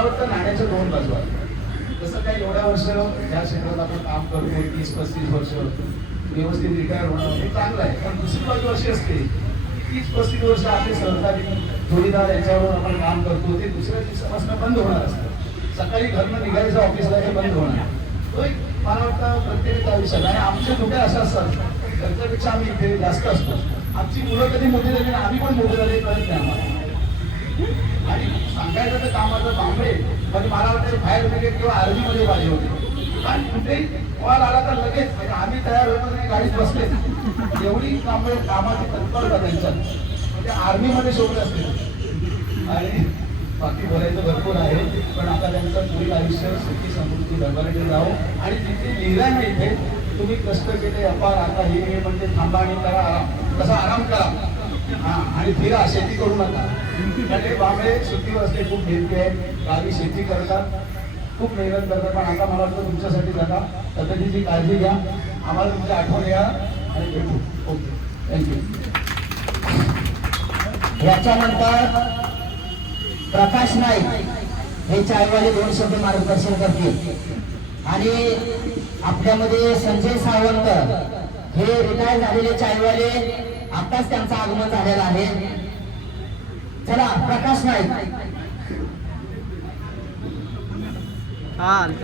मला वाटतं नाण्याच्या दोन बाजू आहेत. जसं काही एवढ्या वर्ष या क्षेत्रात आपण काम करतो, 30-35 वर्ष व्यवस्थित रिटायर होणं हे चांगलं आहे. पण दुसरी बाजू अशी असते, 30-35 वर्ष आपले सहकारी जोडीदार याच्यावर आपण काम करतो, ते दुसऱ्या दिवसापासून बंद होणार असतं. सकाळी घरनं निघायचं ऑफिसला हे बंद होणार. तो एक मला वाटतं प्रत्येकाच्या आयुष्यात. आणि आमचे कुठे असं असतात, त्यांच्यापेक्षा आम्ही इथे जास्त असतो. आमची मुलं कधी मोठी झाली ना, आम्ही पण मोठे झाले कळत नाही आम्हाला. आणि सांगायचं तर कामाचं बांबळे म्हणजे मला वाटतं फायर ब्रिगेड किंवा आर्मीमध्ये पाहिजे होते. कारण कुठेही कॉल आला तर लगेच म्हणजे आम्ही तयार होतो नाही, गाडीत बसले. एवढी कामाची तत्परता त्यांच्यात म्हणजे आर्मीमध्ये शोधले असते. आणि बाकी बोलायचं भरपूर आहे, पण आता त्यांचं पुढील आयुष्य सुखी समृद्धी भरभराटी जावो. आणि जिथे लिहिलं नाही इथे तुम्ही कष्ट केले अपार, आता हे म्हणजे थांबा आणि करा आराम, तसा आराम करा. हा, आणि फिरा, शेती करू नका. म्हणजे बांबळे सुट्टीवर असते, खूप मेहनती आहेत, गावी शेती करतात, खूप मेहनत करतात. पण आता मला वाटतं तुमच्यासाठी जगा तब्येतीची काळजी घ्या, आम्हाला तुमची आठवण या आणि भेटू. Okay, thank you. याच्यानंतर प्रकाश नाईक हे चायवाले 2 शब्द मार्गदर्शन करतील. आणि आपल्यामध्ये संजय सावंत हे रिटायर झालेले चायवाले, आताच त्यांचं आगमन झालेलं आहे. चला प्रकाश नाईक.